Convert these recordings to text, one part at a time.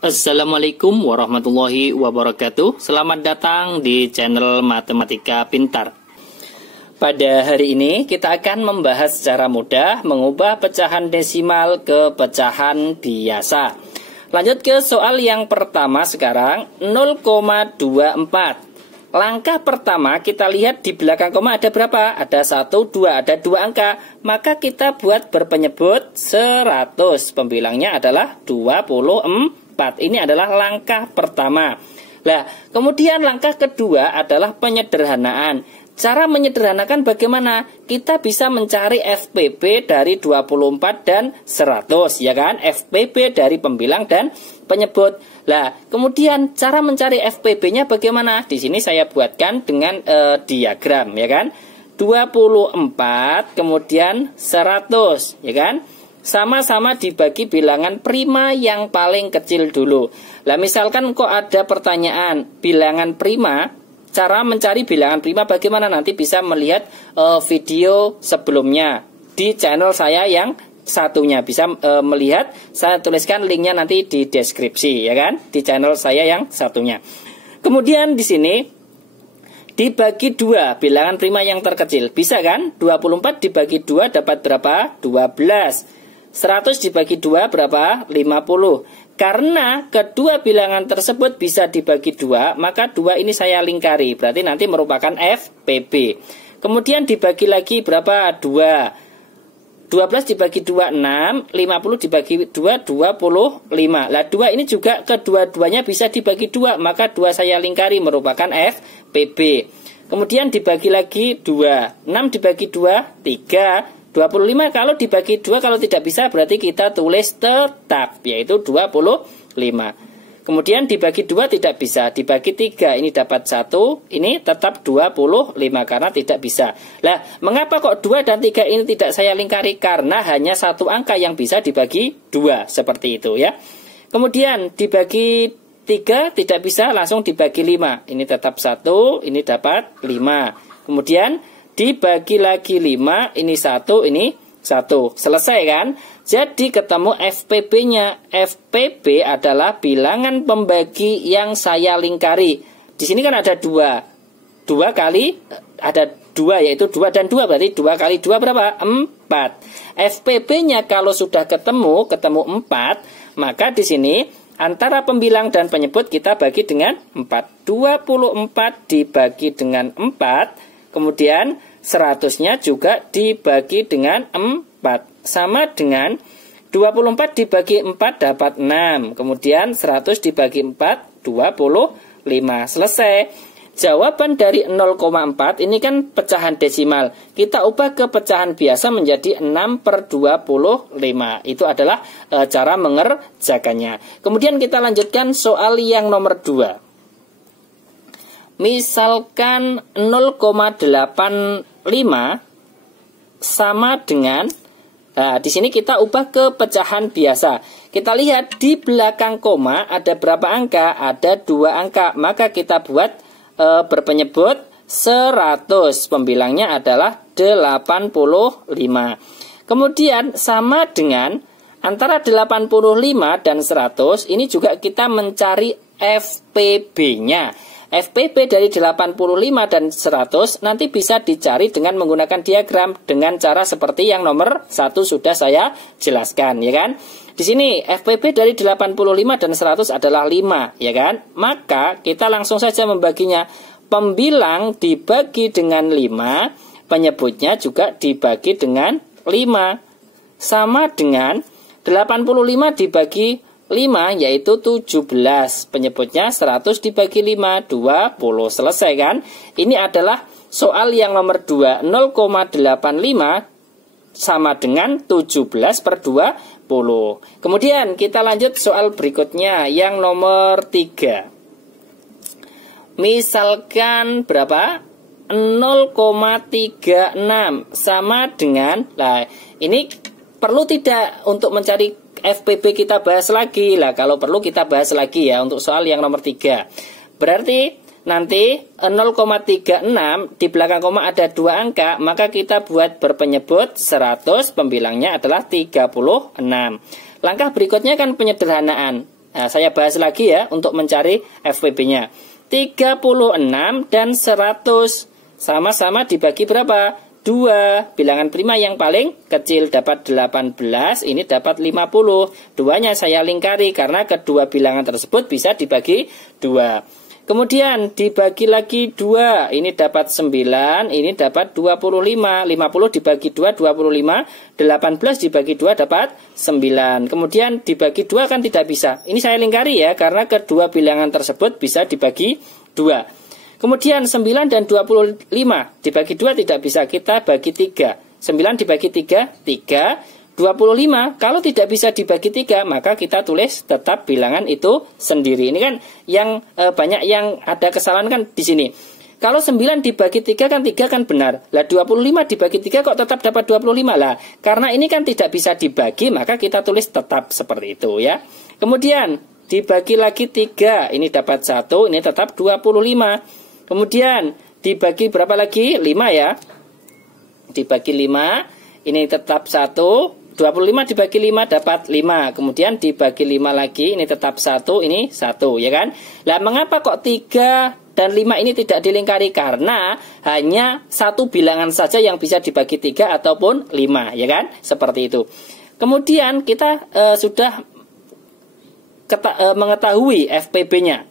Assalamualaikum warahmatullahi wabarakatuh. Selamat datang di channel Matematika Pintar. Pada hari ini kita akan membahas secara mudah mengubah pecahan desimal ke pecahan biasa. Lanjut ke soal yang pertama sekarang, 0,24. Langkah pertama kita lihat di belakang koma ada berapa? Ada 1, 2, ada 2 angka. Maka kita buat berpenyebut 100. Pembilangnya adalah 24. Ini adalah langkah pertama. Nah, kemudian langkah kedua adalah penyederhanaan. Cara menyederhanakan bagaimana? Kita bisa mencari FPB dari 24 dan 100, ya kan? FPB dari pembilang dan penyebut. Nah, kemudian cara mencari FPB-nya bagaimana? Di sini saya buatkan dengan diagram, ya kan? 24 kemudian 100, ya kan? Sama-sama dibagi bilangan prima yang paling kecil dulu. Nah, misalkan kok ada pertanyaan bilangan prima, cara mencari bilangan prima bagaimana? Nanti bisa melihat video sebelumnya di channel saya yang satunya. Bisa melihat, saya tuliskan linknya nanti di deskripsi, ya kan? Di channel saya yang satunya. Kemudian di sini dibagi 2 bilangan prima yang terkecil. Bisa kan? 24 dibagi 2 dapat berapa? 12. 100 dibagi 2 berapa? 50. Karena kedua bilangan tersebut bisa dibagi 2, maka 2 ini saya lingkari. Berarti nanti merupakan FPB. Kemudian dibagi lagi berapa? 2. 12 dibagi 2, 6. 50 dibagi 2, 25. Lah 2 ini juga kedua-duanya bisa dibagi 2, maka 2 saya lingkari merupakan FPB. Kemudian dibagi lagi 2. 6 dibagi 2, 3. 25 kalau dibagi 2 kalau tidak bisa berarti kita tulis tetap, yaitu 25. Kemudian dibagi 2 tidak bisa, dibagi 3 ini dapat 1, ini tetap 25 karena tidak bisa. Lah, mengapa kok 2 dan 3 ini tidak saya lingkari? Karena hanya satu angka yang bisa dibagi 2, seperti itu ya. Kemudian dibagi 3 tidak bisa, langsung dibagi 5. Ini tetap 1, ini dapat 5. Kemudian dibagi lagi 5, ini 1, ini 1. Selesai kan? Jadi ketemu FPB-nya. FPB adalah bilangan pembagi yang saya lingkari. Di sini kan ada 2. 2 kali, ada 2 yaitu 2 dan 2. Berarti 2 kali 2 berapa? 4. FPB-nya kalau sudah ketemu 4, maka di sini antara pembilang dan penyebut kita bagi dengan 4. 24 dibagi dengan 4. Kemudian 100-nya juga dibagi dengan 4. Sama dengan 24 dibagi 4 dapat 6. Kemudian 100 dibagi 4, 25. Selesai. Jawaban dari 0,4 ini kan pecahan desimal. Kita ubah ke pecahan biasa menjadi 6/25. Itu adalah cara mengerjakannya. Kemudian kita lanjutkan soal yang nomor 2. Misalkan 0,85 sama dengan, nah di sini kita ubah ke pecahan biasa. Kita lihat di belakang koma ada berapa angka? Ada 2 angka. Maka kita buat berpenyebut 100. Pembilangnya adalah 85. Kemudian sama dengan antara 85 dan 100 ini juga kita mencari FPB-nya. FPB dari 85 dan 100 nanti bisa dicari dengan menggunakan diagram dengan cara seperti yang nomor 1 sudah saya jelaskan, ya kan? Di sini FPB dari 85 dan 100 adalah 5, ya kan? Maka kita langsung saja membaginya. Pembilang dibagi dengan 5, penyebutnya juga dibagi dengan 5. Sama dengan 85 dibagi 5 yaitu 17. Penyebutnya 100 dibagi 5, 20. Selesai kan? Ini adalah soal yang nomor 2. 0,85 sama dengan 17/20. Kemudian kita lanjut soal berikutnya yang nomor 3. Misalkan berapa? 0,36 sama dengan, nah ini perlu tidak untuk mencari FPB kita bahas lagi lah. Kalau perlu kita bahas lagi ya untuk soal yang nomor 3. Berarti nanti 0,36 di belakang koma ada 2 angka, maka kita buat berpenyebut 100, pembilangnya adalah 36. Langkah berikutnya kan penyederhanaan. Nah, saya bahas lagi ya untuk mencari FPB-nya. 36 dan 100 sama-sama dibagi berapa? 2. Bilangan prima yang paling kecil dapat 18, ini dapat 50. Duanya saya lingkari karena kedua bilangan tersebut bisa dibagi 2. Kemudian dibagi lagi 2, ini dapat 9, ini dapat 25. 50 dibagi 2, 25. 18 dibagi 2 dapat 9. Kemudian dibagi 2 kan tidak bisa. Ini saya lingkari ya, karena kedua bilangan tersebut bisa dibagi 2. Kemudian 9 dan 25 dibagi 2 tidak bisa, kita bagi 3. 9 dibagi 3, 3. 25, kalau tidak bisa dibagi 3, maka kita tulis tetap bilangan itu sendiri. Ini kan yang banyak yang ada kesalahan kan di sini. Kalau 9 dibagi 3 kan 3 kan benar. Lah 25 dibagi 3 kok tetap dapat 25 lah. Karena ini kan tidak bisa dibagi, maka kita tulis tetap seperti itu ya. Kemudian dibagi lagi 3, ini dapat 1, ini tetap 25. Kemudian dibagi berapa lagi? 5 ya. Dibagi 5, ini tetap 1. 25 dibagi 5 dapat 5. Kemudian dibagi 5 lagi, ini tetap 1, ini 1 ya kan. Lah mengapa kok 3 dan 5 ini tidak dilingkari? Karena hanya satu bilangan saja yang bisa dibagi 3 ataupun 5 ya kan. Seperti itu. Kemudian kita sudah mengetahui FPB-nya.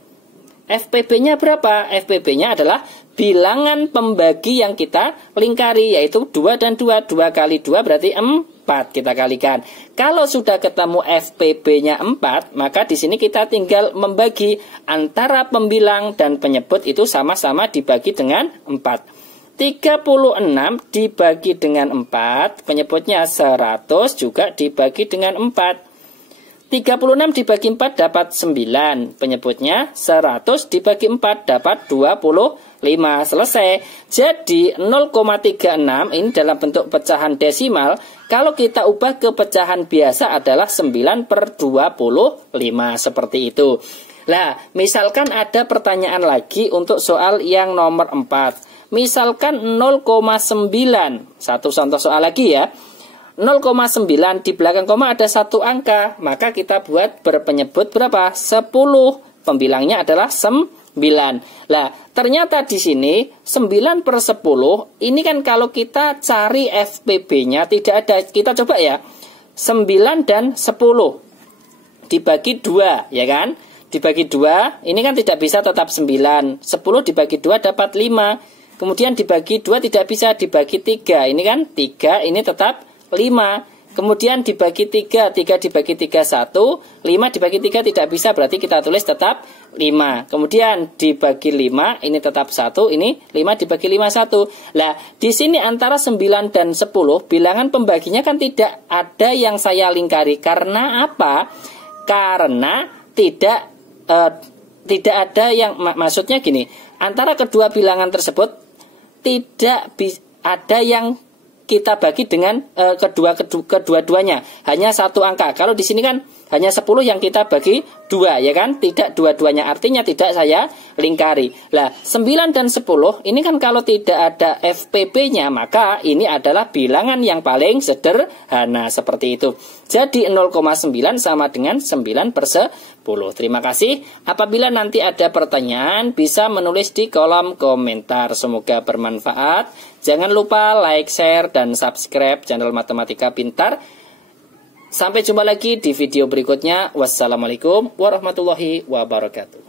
FPB-nya berapa? FPB-nya adalah bilangan pembagi yang kita lingkari, yaitu 2 dan 2. 2 kali 2 berarti 4. Kita kalikan. Kalau sudah ketemu FPB-nya 4, maka di sini kita tinggal membagi antara pembilang dan penyebut itu sama-sama dibagi dengan 4. 36 dibagi dengan 4, penyebutnya 100 juga dibagi dengan 4. 36 dibagi 4 dapat 9, penyebutnya 100 dibagi 4 dapat 25. Selesai. Jadi 0,36 ini dalam bentuk pecahan desimal, kalau kita ubah ke pecahan biasa adalah 9/25 seperti itu. Nah, misalkan ada pertanyaan lagi untuk soal yang nomor 4. Misalkan 0,9. Satu contoh soal lagi ya. 0,9 di belakang koma ada satu angka, maka kita buat berpenyebut berapa? 10. Pembilangnya adalah 9. Lah, ternyata di sini 9/10 ini kan kalau kita cari FPB-nya tidak ada. Kita coba ya. 9 dan 10 dibagi 2, ya kan? Dibagi 2, ini kan tidak bisa tetap 9. 10 dibagi 2 dapat 5. Kemudian dibagi 2 tidak bisa, dibagi 3. Ini kan 3, ini tetap 5. Kemudian dibagi 3, 3 dibagi 3 1, 5 dibagi 3 tidak bisa, berarti kita tulis tetap 5. Kemudian dibagi 5, ini tetap 1, ini 5 dibagi 5 1. Lah, di sini antara 9 dan 10 bilangan pembaginya kan tidak ada yang saya lingkari. Karena apa? Karena tidak ada yang, maksudnya gini, antara kedua bilangan tersebut tidak ada yang kita bagi dengan kedua-duanya, hanya satu angka. Kalau di sini kan hanya 10 yang kita bagi 2, ya kan? Tidak dua-duanya, artinya tidak saya lingkari. Lah, 9 dan 10 ini kan kalau tidak ada FPB-nya, maka ini adalah bilangan yang paling sederhana seperti itu. Jadi 0,9 sama dengan 9/10. Terima kasih. Apabila nanti ada pertanyaan, bisa menulis di kolom komentar. Semoga bermanfaat. Jangan lupa like, share, dan subscribe channel Matematika Pintar. Sampai jumpa lagi di video berikutnya. Wassalamualaikum warahmatullahi wabarakatuh.